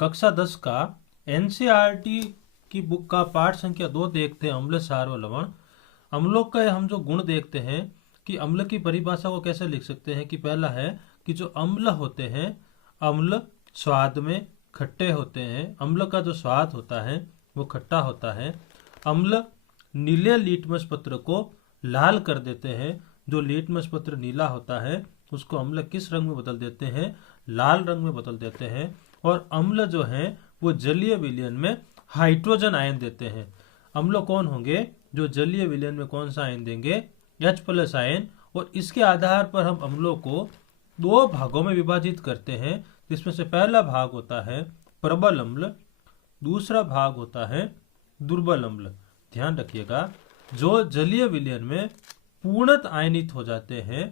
कक्षा 10 का एनसीईआरटी की बुक का पाठ संख्या 2 देखते हैं, अम्ल क्षार व लवण। अम्लों का हम जो गुण देखते हैं कि अम्ल की परिभाषा को कैसे लिख सकते हैं कि पहला है कि जो अम्ल होते हैं, अम्ल स्वाद में खट्टे होते हैं। अम्ल का जो स्वाद होता है वो खट्टा होता है। अम्ल नीले लिटमस पत्र को लाल कर देते हैं। जो लिटमस पत्र नीला होता है उसको अम्ल किस रंग में बदल देते हैं? लाल रंग में बदल देते हैं। और अम्ल जो है वो जलीय विलयन में हाइड्रोजन आयन देते हैं। अम्ल कौन होंगे? जो जलीय विलयन में कौन सा आयन देंगे? H+ ion. और इसके आधार पर हम अम्लों को 2 भागों में विभाजित करते हैं, जिसमें से पहला भाग होता है प्रबल अम्ल, दूसरा भाग होता है दुर्बल अम्ल। ध्यान रखिएगा, जो जलीय विलयन में पूर्णत आयनित हो जाते हैं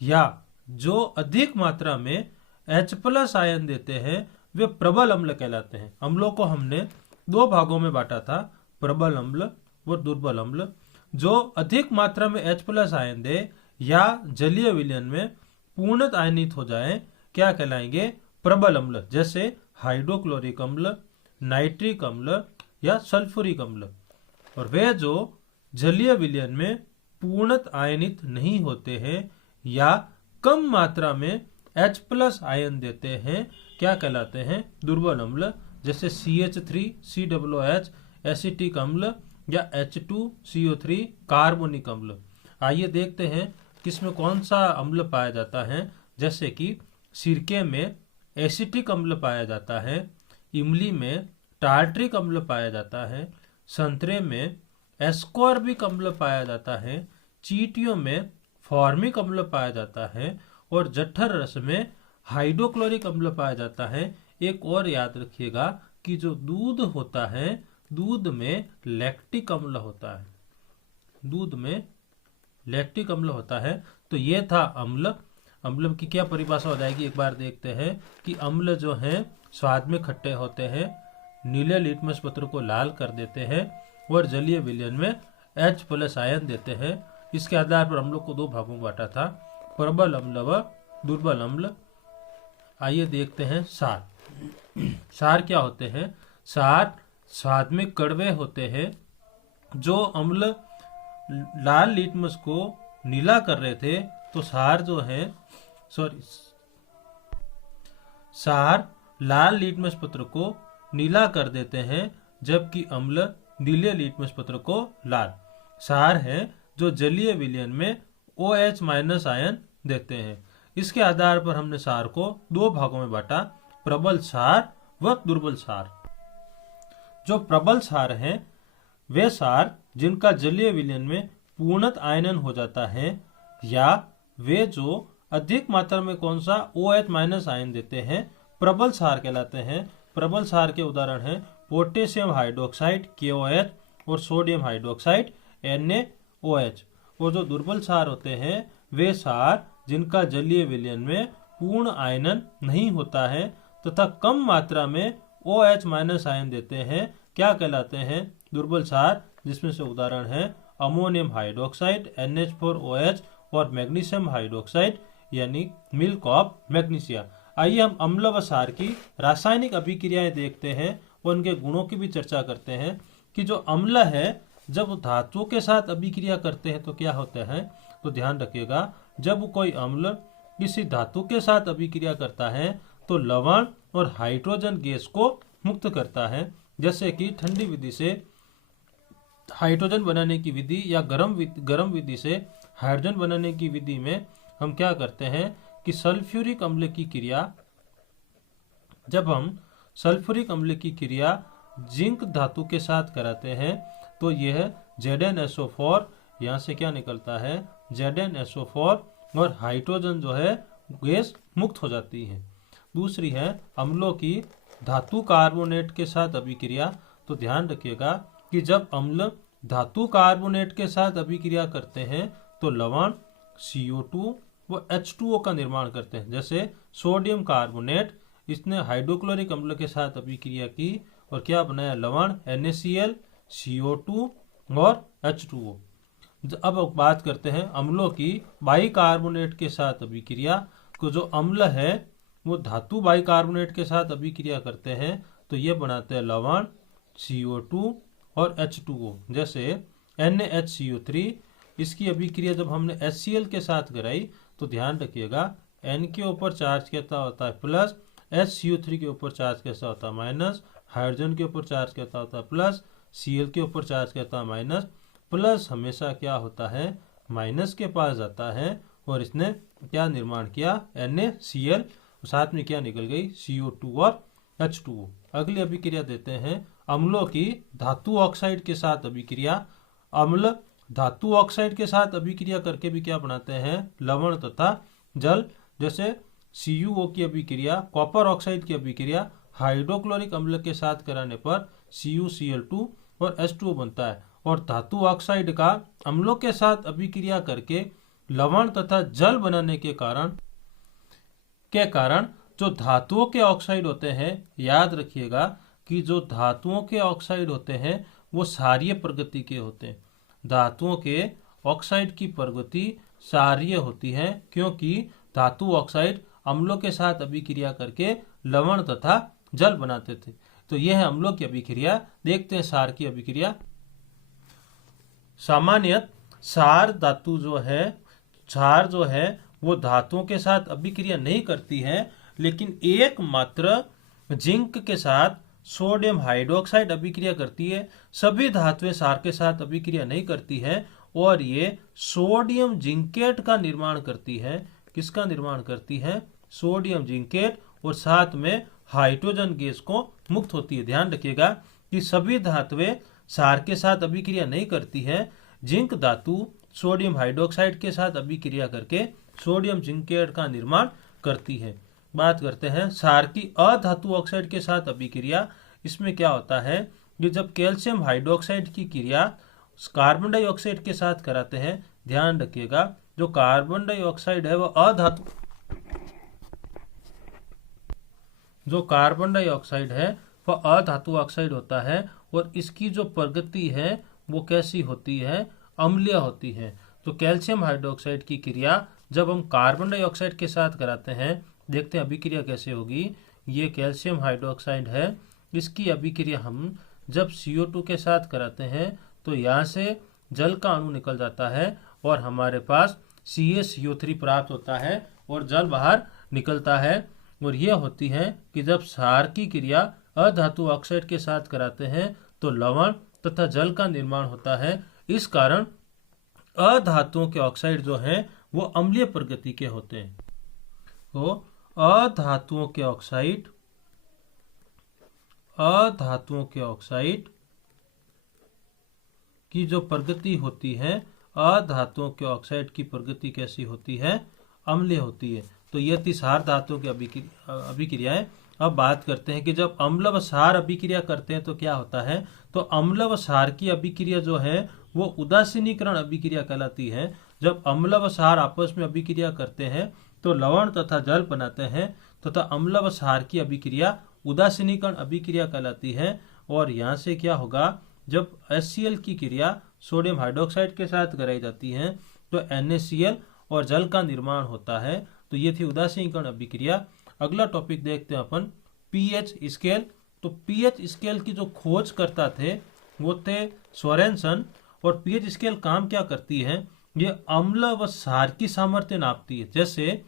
या जो अधिक मात्रा में H+ आयन देते हैं वे प्रबल अम्ल कहलाते हैं। अम्लों को हमने 2 भागों में बांटा था, प्रबल अम्ल और दुर्बल अम्ल। जो अधिक मात्रा में H+ आयन दे या जलीय विलयन में पूर्णत आयनित हो जाए क्या कहलाएंगे? प्रबल अम्ल। जैसे हाइड्रोक्लोरिक अम्ल, नाइट्रिक अम्ल या सल्फ्यूरिक अम्ल। और वे जो जलीय विलयन में पूर्णत आयनित नहीं होते हैं या कम मात्रा में H+ आयन देते हैं क्या कहलाते हैं? दुर्बल अम्ल। जैसे CH3 COOH एसिटिक अम्ल या H2CO3 कार्बोनिक अम्ल। आइए देखते हैं किसमें कौन सा अम्ल पाया जाता है। जैसे कि सिरके में एसिटिक अम्ल पाया जाता है, इमली में टार्ट्रिक अम्ल पाया जाता है, संतरे में एस्कॉर्बिक अम्ल पाया जाता है, चींटियों में फॉर्मिक अम्ल पाया जाता है और जठर रस में हाइड्रोक्लोरिक अम्ल पाया जाता है। एक और याद रखिएगा कि जो दूध होता है, दूध में लैक्टिक अम्ल होता है। दूध में लैक्टिक अम्ल होता है। तो ये था अम्ल। अम्ल की क्या परिभाषा हो जाएगी एक बार देखते हैं कि अम्ल जो हैं स्वाद में खट्टे होते हैं, नीले लिटमस पत्र को लाल कर देते हैं और जलीय विलयन में H+ आयन देते हैं। इसके आधार पर अम्लों को 2 भागों में बांटा था, प्रबल अम्ल व दुर्बल अम्ल। आइए देखते हैं सार। सार क्या होते हैं? सार स्वाद में कड़वे होते हैं। जो अम्ल लाल लिटमस को नीला कर रहे थे तो सार जो है सार लाल लिटमस पत्र को नीला कर देते हैं, जबकि अम्ल नीले लिटमस पत्र को लाल। सार है जो जलीय विलयन में OH- आयन देते हैं। इसके आधार पर हमने सार को 2 भागों में बांटा, प्रबल सार व दुर्बल सार। जो प्रबल सार हैं वे सार जिनका जलीय विलयन में पूर्णत आयनन हो जाता है या वे जो अधिक मात्रा में कौन सा OH- आयन देते हैं, प्रबल सार कहलाते हैं। प्रबल सार के उदाहरण हैं पोटेशियम हाइड्रोक्साइड KOH और सोडियम हाइड्रोक्साइड NaOH। और जो दुर्बल सार होते हैं वे सार जिनका जलीय विलयन में पूर्ण आयनन नहीं होता है तथा कम मात्रा में OH- आयन देते हैं क्या कहलाते हैं? दुर्बल सार। जिसमें से उदाहरण है अमोनियम हाइड्रोक्साइड NH4OH और मैग्नीशियम हाइड्रोक्साइड यानी मिल्क ऑफ मैग्नीशिया। आइए हम अम्ल व सार की रासायनिक अभिक्रियाएं देखते हैं और उनके गुणों की भी चर्चा करते हैं कि जो अम्ल है जब धातुओं के साथ अभिक्रिया करते हैं तो क्या होता है। तो ध्यान रखिएगा, जब कोई अम्ल किसी धातु के साथ अभिक्रिया करता है तो लवण और हाइड्रोजन गैस को मुक्त करता है। जैसे कि ठंडी विधि से हाइड्रोजन बनाने की विधि या गर्म विधि से हाइड्रोजन बनाने की विधि में हम क्या करते हैं कि सल्फ्यूरिक अम्ल की क्रिया, जब हम सल्फ्यूरिक अम्ल की क्रिया जिंक धातु के साथ कराते हैं तो यह ZnSO4, यहाँ से क्या निकलता है ZnSO4 और हाइड्रोजन जो है गैस मुक्त हो जाती है। दूसरी है अम्लों की धातु कार्बोनेट के साथ अभिक्रिया। तो ध्यान रखिएगा कि जब अम्ल धातु कार्बोनेट के साथ अभिक्रिया करते हैं तो लवण CO2 व H2O का निर्माण करते हैं। जैसे सोडियम कार्बोनेट, इसने हाइड्रोक्लोरिक अम्ल के साथ अभिक्रिया की और क्या बनाया? लवण NaCl, CO2 और H2O। अब बात करते हैं अम्लों की बाइकार्बोनेट के साथ अभिक्रिया को। जो अम्ल है वो धातु बाइकार्बोनेट के साथ अभिक्रिया करते हैं तो ये बनाते हैं लवण CO2 और H2O। जैसे NaHCO3, इसकी अभिक्रिया जब हमने HCl के साथ कराई तो ध्यान रखिएगा N के ऊपर चार्ज कैसा होता है प्लस, HCO3 के ऊपर चार्ज कैसा होता है माइनस, हाइड्रोजन के ऊपर चार्ज कैसा होता है प्लस, Cl के ऊपर चार्ज कैसा है माइनस। प्लस हमेशा क्या होता है माइनस के पास जाता है और इसने क्या निर्माण किया NaCl, साथ में क्या निकल गई CO2 और H2O। अगली अभिक्रिया देते हैं अम्लों की धातु ऑक्साइड के साथ अभिक्रिया। अम्ल धातु ऑक्साइड के साथ अभिक्रिया करके भी क्या बनाते हैं लवण तथा जल। जैसे CuO की अभिक्रिया कॉपर ऑक्साइड की अभिक्रिया हाइड्रोक्लोरिक अम्ल के साथ कराने पर CuCl2 और H2O बनता है। और धातु ऑक्साइड का अम्लों के साथ अभिक्रिया करके लवण तथा जल बनाने के कारण जो धातुओं के ऑक्साइड होते हैं, याद रखिएगा कि जो धातुओं के ऑक्साइड होते हैं वो क्षारीय प्रकृति के होते हैं। धातुओं के ऑक्साइड की प्रकृति क्षारीय होती है क्योंकि धातु ऑक्साइड अम्लों के साथ अभिक्रिया करके लवण तथा जल बनाते थे। तो यह है अम्लों की अभिक्रिया। देखते हैं क्षार की अभिक्रिया। सामान्यतः क्षार जो है वो धातुओं के साथ अभिक्रिया नहीं करती है, लेकिन एकमात्र जिंक के साथ सोडियम हाइड्रोक्साइड अभिक्रिया करती है। सभी धातुएं क्षार के साथ अभिक्रिया नहीं करती है और ये सोडियम जिंकेट का निर्माण करती है। किसका निर्माण करती है? सोडियम जिंकेट, और साथ में हाइड्रोजन गैस को मुक्त होती है। ध्यान रखिएगा कि सभी धातुएं क्षार के साथ अभिक्रिया नहीं करती है। जिंक धातु सोडियम हाइड्रोक्साइड के साथ अभिक्रिया करके सोडियम जिंकेट का निर्माण करती है। बात करते हैं क्षार की अधातु ऑक्साइड के साथ अभिक्रिया। इसमें क्या होता है कि जब कैल्शियम हाइड्रोक्साइड की क्रिया कार्बन डाइऑक्साइड के साथ कराते हैं, ध्यान रखिएगा जो कार्बन डाइऑक्साइड है वह अधातु ऑक्साइड होता है और इसकी जो प्रगति है वो कैसी होती है? अम्लीय होती है। तो कैल्शियम हाइड्रोक्साइड की क्रिया जब हम कार्बन डाइऑक्साइड के साथ कराते हैं, देखते हैं अभिक्रिया कैसे होगी। ये कैल्शियम हाइड्रोक्साइड है, इसकी अभिक्रिया हम जब CO2 के साथ कराते हैं तो यहाँ से जल का अणु निकल जाता है और हमारे पास CaCO3 प्राप्त होता है और जल बाहर निकलता है। और यह होती है कि जब क्षार की क्रिया अधातु ऑक्साइड के साथ कराते हैं तो लवण तथा जल का निर्माण होता है। इस कारण अधातुओं के ऑक्साइड जो हैं वो अम्लीय प्रकृति के होते हैं। तो अधातुओं के ऑक्साइड की जो प्रगति होती है, अधातुओं के ऑक्साइड की प्रगति कैसी होती है? अम्लीय होती है। तो यह थी क्षार धातुओं की अभिक्रियाएं। अब बात करते हैं कि जब अम्ल व क्षार अभिक्रिया करते हैं तो क्या होता है। तो अम्ल व क्षार की अभिक्रिया जो है वो उदासीनीकरण अभिक्रिया कहलाती है। जब अम्ल व क्षार आपस में अभिक्रिया करते हैं तो लवण तथा जल बनाते हैं तथा अम्ल व क्षार की अभिक्रिया उदासीनीकरण अभिक्रिया कहलाती है। और यहाँ से क्या होगा, जब HCl की क्रिया सोडियम हाइड्रोक्साइड के साथ कराई जाती है तो NaCl और जल का निर्माण होता है। तो ये थी उदासीनीकरण अभिक्रिया। अगला टॉपिक देखते हैं अपन pH स्केल। तो pH स्केल की जो खोज करता थे वो थे सोरेनसन। और pH स्केल काम क्या करती है? ये अम्ल व क्षार की सामर्थ्य नापती है। जैसे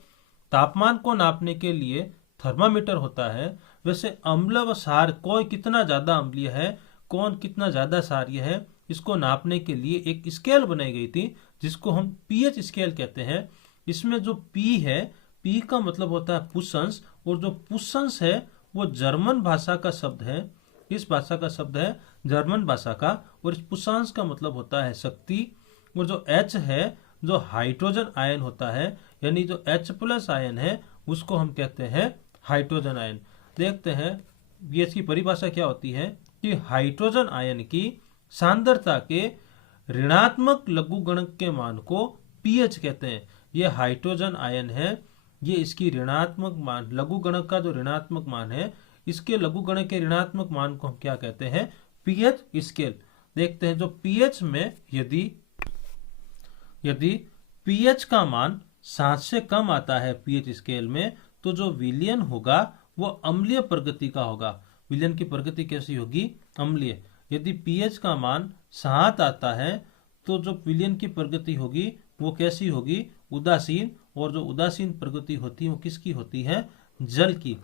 तापमान को नापने के लिए थर्मामीटर होता है, वैसे अम्ल व क्षार कौन कितना ज्यादा अम्लीय है, कौन कितना ज्यादा क्षारीय है, इसको नापने के लिए एक स्केल बनाई गई थी जिसको हम pH स्केल कहते हैं। इसमें जो P है, P का मतलब होता है पुशंस, और जो पुशंस है वो जर्मन भाषा का शब्द है। इस भाषा का शब्द है जर्मन भाषा का, और इस पुशांश का मतलब होता है शक्ति। और जो H है जो हाइड्रोजन आयन होता है, यानी जो H+ आयन है उसको हम कहते हैं हाइड्रोजन आयन। देखते हैं ये इसकी परिभाषा क्या होती है कि हाइड्रोजन आयन की सांद्रता के ऋणात्मक लघुगणक के मान को pH कहते हैं। ये हाइड्रोजन आयन है, ये इसकी ऋणात्मक मान, लघुगणक का जो ऋणात्मक मान है, इसके लघुगणक के ऋणात्मक मान को हम क्या कहते हैं? pH scale. देखते हैं जो pH में यदि pH का मान 7 से कम आता है pH स्केल में तो जो विलयन होगा वो अम्लीय प्रकृति का होगा। विलयन की प्रकृति कैसी होगी? अम्लीय। यदि पीएच का मान 7 आता है तो जो विलयन की प्रकृति होगी वो कैसी होगी? उदासीन। और जो उदासीन प्रकृति होती है वो किसकी होती है? जल की।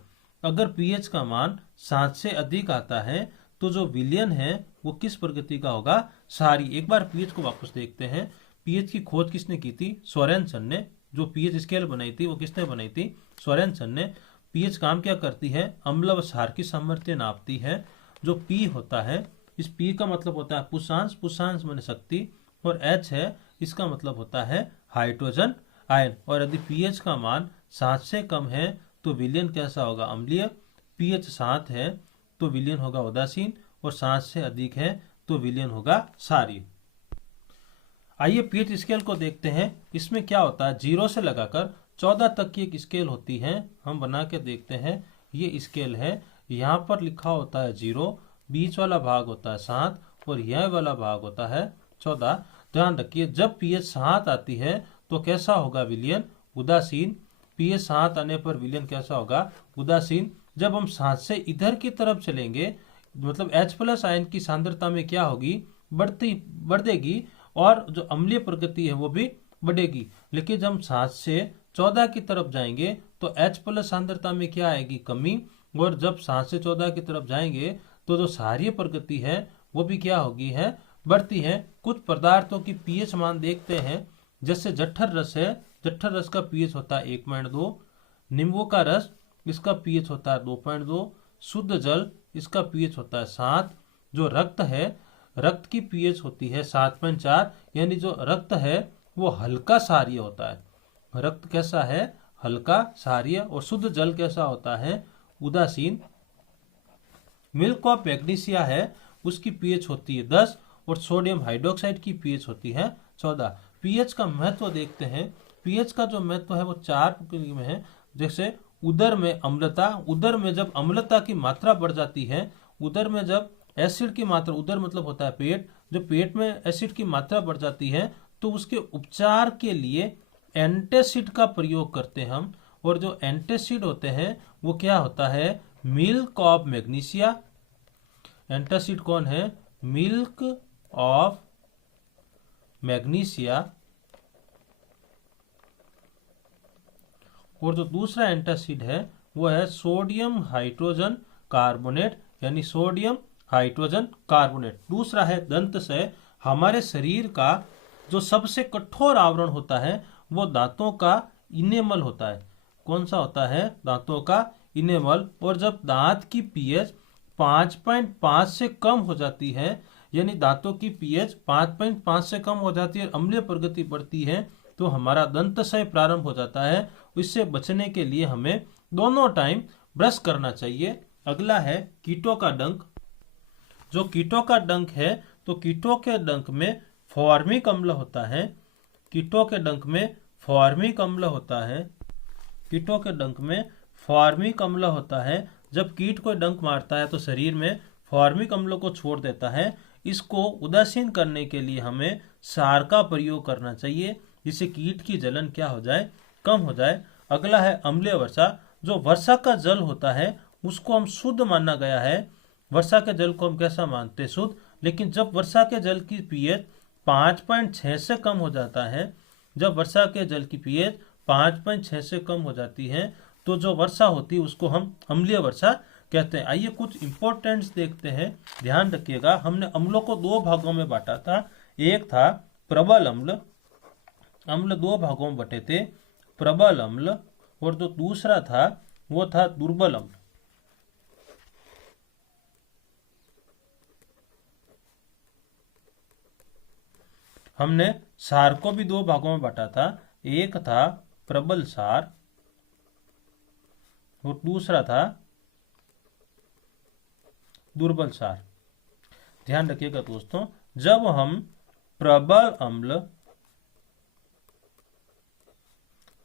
अगर पीएच का मान 7 से अधिक आता है तो जो विलयन है वो किस प्रकृति का होगा? क्षारीय। एक बार पीएच को वापस देखते हैं। पीएच की खोज किसने की थी? सोरेनसन ने। जो पीएच स्केल बनाई थी वो किसने बनाई थी? सोरेनसन ने। पीएच काम क्या करती है? अम्ल व क्षार की सामर्थ्य नापती है। जो पी होता है, इस पी का मतलब होता है पुषांश, पुषांश माने शक्ति, और एच है इसका मतलब होता है हाइड्रोजन आयन। और यदि पीएच का मान 7 से कम है तो विलयन कैसा होगा? अम्लीय। पीएच 7 है तो विलयन होगा उदासीन, और 7 से अधिक है तो विलयन होगा क्षारीय। आइए पीएच स्केल को देखते हैं। इसमें क्या होता है? 0 से लगाकर 14 तक की एक स्केल होती है। हम बना के देखते हैं। ये स्केल है। यहाँ पर लिखा होता है 0, बीच वाला भाग होता है 7 और यह वाला भाग होता है 14। ध्यान रखिए, जब पीएच 7 आती है तो कैसा होगा विलयन? उदासीन। पीएच 7 आने पर विलयन कैसा होगा? उदासीन। जब हम 7 से इधर की तरफ चलेंगे, मतलब H+ आयन की सांद्रता में क्या होगी? बढ़ देगी, और जो अम्लीय प्रकृति है वो भी बढ़ेगी। लेकिन जब हम 7 से 14 की तरफ जाएंगे तो H+ सांद्रता में क्या आएगी? कमी। और जब 7 से 14 की तरफ जाएंगे तो जो क्षारीय प्रकृति है वो भी क्या होगी? है बढ़ती है। कुछ पदार्थों की पीएच मान देखते हैं। जैसे जठर रस है, जठर रस का पीएच होता है 1.2। नींबू का रस, इसका पीएच होता है 2.2। शुद्ध जल, इसका पीएच होता है 7। जो रक्त है, रक्त की पीएच होती है 7.4। यानी जो रक्त है वो हल्का क्षारीय होता है। रक्त कैसा है? हल्का क्षारीय। और शुद्ध जल कैसा होता है? उदासीन। मिल्क ऑफ मैग्नीशिया है, उसकी पीएच होती है 10, और सोडियम हाइड्रोक्साइड की पीएच होती है 14। पीएच का महत्व देखते हैं। पीएच का जो महत्व है वो 4 में है। जैसे उदर में अम्लता, उदर में जब अम्लता की मात्रा बढ़ जाती है, उदर में जब एसिड की मात्रा, उदर मतलब होता है पेट, जब पेट में एसिड की मात्रा बढ़ जाती है तो उसके उपचार के लिए एंटासिड का प्रयोग करते हैं हम। और जो एंटासिड होते हैं वो क्या होता है? Milk of magnesia. एंटासिड कौन है? Milk of magnesia. और जो दूसरा एंटासिड है वो है सोडियम हाइड्रोजन कार्बोनेट, यानी सोडियम हाइड्रोजन कार्बोनेट। दूसरा है दंतशय। हमारे शरीर का जो सबसे कठोर आवरण होता है वो दांतों का इनेमल होता है। कौन सा होता है? दांतों का इनेमल। और जब दांत की पीएच 5.5 से कम हो जाती है, यानी दांतों की पीएच 5.5 से कम हो जाती है, अम्लीय प्रकृति बढ़ती है, तो हमारा दंतशय प्रारंभ हो जाता है। इससे बचने के लिए हमें दोनों टाइम ब्रश करना चाहिए। अगला है कीटों का डंक। जो कीटों का डंक है, तो कीटों के डंक में फॉर्मिक अम्ल होता है। कीटों के डंक में फॉर्मिक अम्ल होता है। कीटों के डंक में फॉर्मिक अम्ल होता है। जब कीट कोई डंक मारता है तो शरीर में फॉर्मिक अम्ल को छोड़ देता है। इसको उदासीन करने के लिए हमें क्षार का प्रयोग करना चाहिए, जिससे कीट की जलन क्या हो जाए? कम हो जाए। अगला है अम्लीय वर्षा। जो वर्षा का जल होता है उसको हम शुद्ध माना गया है। वर्षा के जल को हम कैसा मानते हैं? शुद्ध। लेकिन जब वर्षा के जल की पीएच 5.6 से कम हो जाता है, जब वर्षा के जल की पीएच 5.6 से कम हो जाती है तो जो वर्षा होती है उसको हम अम्लीय वर्षा कहते हैं। आइए कुछ इंपॉर्टेंट्स देखते हैं। ध्यान रखिएगा, हमने अम्लों को 2 भागों में बांटा था। एक था प्रबल अम्ल, अम्ल 2 भागों में बटे थे, प्रबल अम्ल, और जो दूसरा था वो था दुर्बल अम्ल। हमने क्षार को भी 2 भागों में बांटा था। एक था प्रबल क्षार और दूसरा था दुर्बल क्षार। ध्यान रखिएगा दोस्तों, जब हम प्रबल अम्ल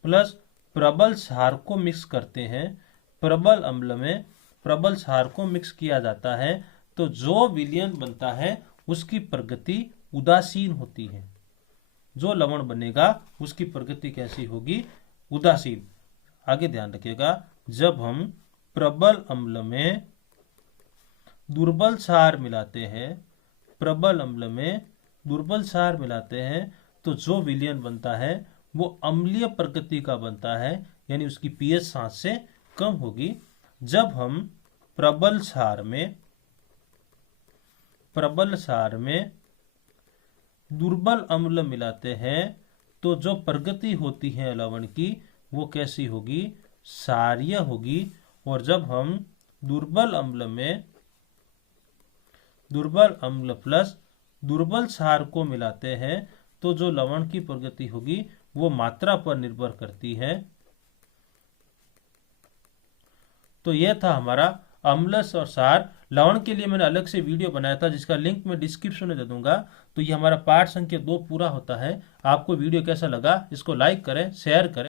प्लस प्रबल क्षार को मिक्स करते हैं, प्रबल अम्ल में प्रबल क्षार को मिक्स किया जाता है, तो जो विलयन बनता है उसकी प्रकृति उदासीन होती है। जो लवण बनेगा उसकी प्रकृति कैसी होगी? उदासीन। आगे ध्यान रखिएगा, जब हम प्रबल अम्ल में दुर्बल क्षार मिलाते हैं, प्रबल अम्ल में दुर्बल क्षार मिलाते हैं, तो जो विलयन बनता है वो अम्लीय प्रकृति का बनता है, यानी उसकी पीएच 7 से कम होगी। जब हम प्रबल क्षार में दुर्बल अम्ल मिलाते हैं तो जो प्रगति होती है लवण की वो कैसी होगी, क्षारीय होगी। और जब हम दुर्बल अम्ल प्लस दुर्बल क्षार को मिलाते हैं तो जो लवण की प्रगति होगी वो मात्रा पर निर्भर करती है। तो यह था हमारा अम्लस और क्षार। लवण के लिए मैंने अलग से वीडियो बनाया था जिसका लिंक मैं डिस्क्रिप्शन में दे दूंगा। तो ये हमारा पाठ संख्या 2 पूरा होता है। आपको वीडियो कैसा लगा, इसको लाइक करें, शेयर करें।